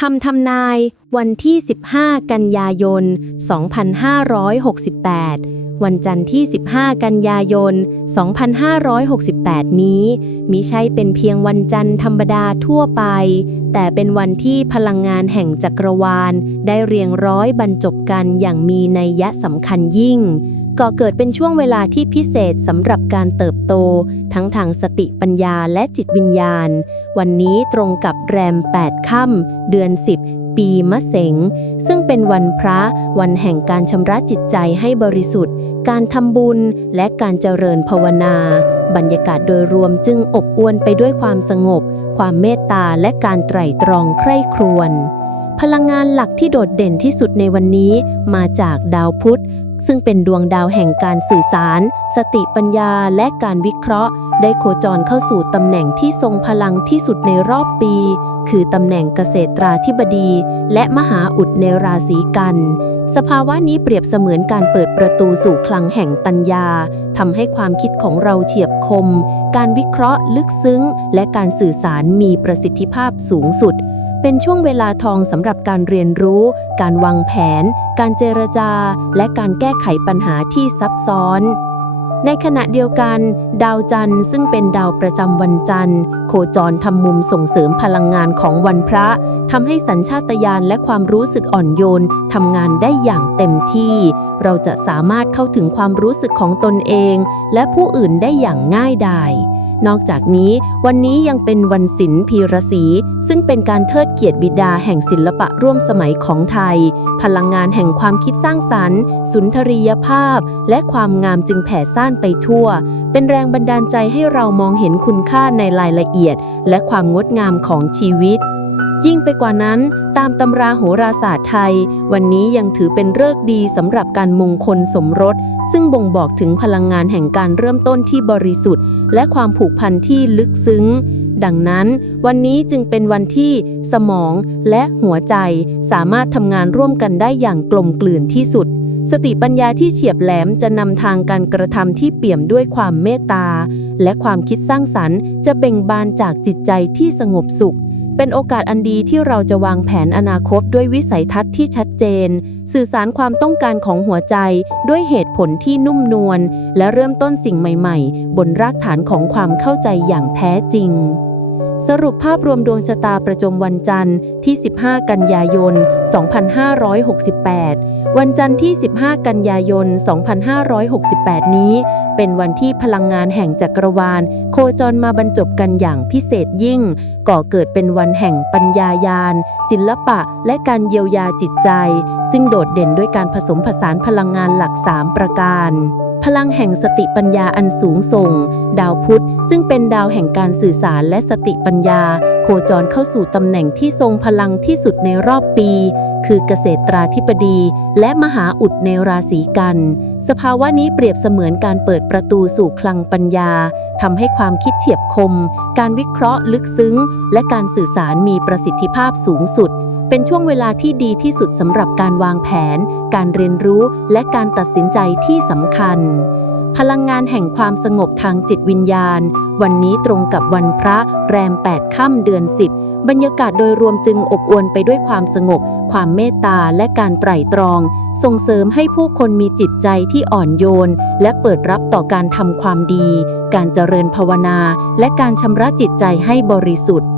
ทำทำนายวันที่ 15 กันยายน 2568 วันจันทร์ที่ 15 กันยายน 2568 นี้มิใช่เป็นเพียงวันจันทร์ธรรมดาทั่วไป แต่เป็นวันที่พลังงานแห่งจักรวาล ได้เรียงร้อยบรรจบกันอย่างมีนัยยะสำคัญยิ่ง ก่อเกิดเป็นช่วงเวลาที่พิเศษสำหรับการเติบโต ทั้งทางสติปัญญาและจิตวิญญาณ วันนี้ตรงกับแรม 8 ค่ำเดือน 10 ปีมะเสง ซึ่งเป็นวันพระวันแห่งการชำระจิตใจให้บริสุทธิ์ การทำบุญและการเจริญภาวนา บรรยากาศโดยรวมจึงอบอวลไปด้วยความสงบ ความเมตตาและการไตร่ตรองใคร่ครวญพลังงานหลักที่โดดเด่นที่สุดในวันนี้มาจากดาวพุธ ซึ่งเป็นดวงดาวแห่งการสื่อสาร สติปัญญาและการวิเคราะห์ ได้โคจรเข้าสู่ตำแหน่งที่ทรงพลังที่สุดในรอบปี คือตำแหน่งเกษตราธิบดี และมหาอุดในราศีกัน สภาวะนี้เปรียบเสมือนการเปิดประตูสู่คลังแห่งปัญญาทำให้ความคิดของเราเฉียบคม การวิเคราะห์ลึกซึ้ง และการสื่อสารมีประสิทธิภาพสูงสุด เป็นช่วงเวลาทองสำหรับการเรียนรู้ การวางแผน การเจรจา และการแก้ไขปัญหาที่ซับซ้อน ในขณะเดียวกัน ดาวจันทร์ซึ่งเป็นดาวประจำวันจันทร์โคจรทำมุมส่งเสริมพลังงานของวันพระทำให้สัญชาตญาณและความรู้สึกอ่อนโยนทำงานได้อย่างเต็มที่ เราจะสามารถเข้าถึงความรู้สึกของตนเอง และผู้อื่นได้อย่างง่ายดายนอกจากนี้ วันนี้ยังเป็นวันศิลป์พีรศีซึ่งเป็นการเทิดเกียรติบิดาแห่งศิลปะร่วมสมัยของไทย พลังงานแห่งความคิดสร้างสรรค์ สุนทรียภาพ และความงามจึงแผ่ซ่านไปทั่ว เป็นแรงบันดาลใจให้เรามองเห็นคุณค่าในรายละเอียดและความงดงามของชีวิต ยิ่งไปกว่านั้น ตามตำราโหราศาสตร์ไทย วันนี้ยังถือเป็นฤกษ์ดีสำหรับการมงคลสมรส ซึ่งบ่งบอกถึงพลังงานแห่งการเริ่มต้นที่บริสุทธิ์ และความผูกพันที่ลึกซึ้ง ดังนั้น วันนี้จึงเป็นวันที่สมองและหัวใจสามารถทำงานร่วมกันได้อย่างกลมกลืนที่สุด สติปัญญาที่เฉียบแหลมจะนำทางการกระทำที่เปี่ยมด้วยความเมตตา และความคิดสร้างสรรค์ จะเบ่งบานจากจิตใจที่สงบสุข เป็นโอกาสอันดีที่เราจะวางแผนอนาคตด้วยวิสัยทัศน์ที่ชัดเจน สื่อสารความต้องการของหัวใจ ด้วยเหตุผลที่นุ่มนวลและเริ่มต้นสิ่งใหม่ ๆ บนรากฐานของความเข้าใจอย่างแท้จริง สรุปภาพรวมดวงชะตาประจำวันจันทร์ที่ 15 กันยายน 2568 วันจันทร์ที่ 15 กันยายน 2568 นี้ เป็นวันที่พลังงานแห่งจักรวาล โคจรมาบรรจบกันอย่างพิเศษยิ่ง ก่อเกิดเป็นวันแห่งปัญญายาณ ศิลปะ และการเยียวยาจิตใจ ซึ่งโดดเด่นด้วยการผสมผสานพลังงานหลัก 3 ประการพลังแห่งสติปัญญาอันสูงส่ง ดาวพุธซึ่งเป็นดาวแห่งการสื่อสารและสติปัญญา โคจรเข้าสู่ตำแหน่งที่ทรงพลังที่สุดในรอบปี คือเกษตราธิบดี และมหาอุดในราศีกัน สภาวะนี้เปรียบเสมือนการเปิดประตูสู่คลังปัญญาทำให้ความคิดเฉียบคม การวิเคราะห์ลึกซึ้ง และการสื่อสารมีประสิทธิภาพสูงสุด เป็นช่วงเวลาที่ดีที่สุดสำหรับการวางแผน การเรียนรู้ และการตัดสินใจที่สำคัญ พลังงานแห่งความสงบทางจิตวิญญาณ วันนี้ตรงกับวันพระแรม 8 ค่ำเดือน 10 บรรยากาศโดยรวมจึงอบอวลไปด้วยความสงบ ความเมตตาและการไตร่ตรอง ส่งเสริมให้ผู้คนมีจิตใจที่อ่อนโยน และเปิดรับต่อการทำความดี การเจริญภาวนา และการชำระจิตใจให้บริสุทธิ์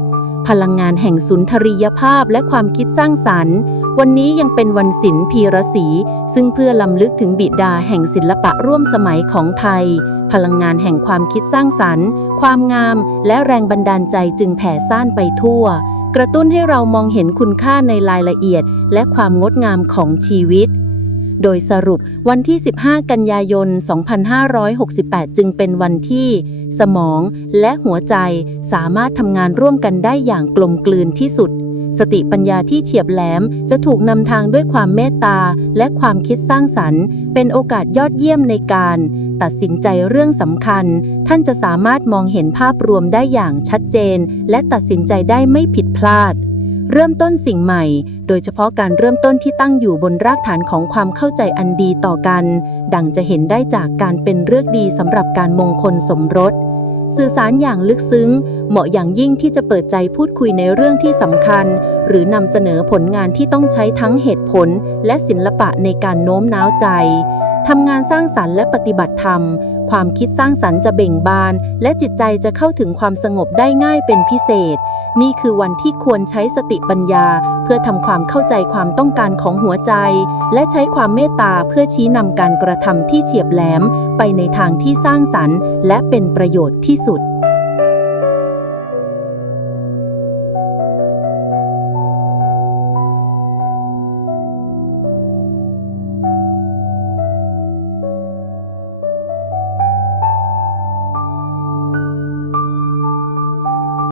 พลังงานแห่งสุนทรียภาพและความคิดสร้างสรรค์ วันนี้ยังเป็นวันศิลป์พีรศรีซึ่งเพื่อลำลึกถึงบิดาแห่งศิลปะร่วมสมัยของไทย พลังงานแห่งความคิดสร้างสรรค์ ความงาม และแรงบันดาลใจจึงแผ่ซ่านไปทั่ว กระตุ้นให้เรามองเห็นคุณค่าในรายละเอียด และความงดงามของชีวิตโดยสรุปวันที่ 15 กันยายน 2568 จึงเป็นวันที่ สมองและหัวใจสามารถทำงานร่วมกันได้อย่างกลมกลืนที่สุด สติปัญญาที่เฉียบแหลมจะถูกนำทางด้วยความเมตตาและความคิดสร้างสรรค์ เป็นโอกาสยอดเยี่ยมในการ ตัดสินใจเรื่องสำคัญ ท่านจะสามารถมองเห็นภาพรวมได้อย่างชัดเจน และตัดสินใจได้ไม่ผิดพลาด เริ่มต้นสิ่งใหม่ โดยเฉพาะการเริ่มต้นที่ตั้งอยู่บนรากฐานของความเข้าใจอันดีต่อกัน ดังจะเห็นได้จากการเป็นเรื่องดีสำหรับการมงคลสมรส สื่อสารอย่างลึกซึ้ง เหมาะอย่างยิ่งที่จะเปิดใจพูดคุยในเรื่องที่สำคัญ หรือนำเสนอผลงานที่ต้องใช้ทั้งเหตุผล และศิลปะในการโน้มน้าวใจทำงานสร้างสรรค์และปฏิบัติธรรม ความคิดสร้างสรรค์จะเบ่งบาน และจิตใจจะเข้าถึงความสงบได้ง่ายเป็นพิเศษ นี่คือวันที่ควรใช้สติปัญญา เพื่อทำความเข้าใจความต้องการของหัวใจ และใช้ความเมตตาเพื่อชี้นำการกระทำที่เฉียบแหลม ไปในทางที่สร้างสรรค์ และเป็นประโยชน์ที่สุด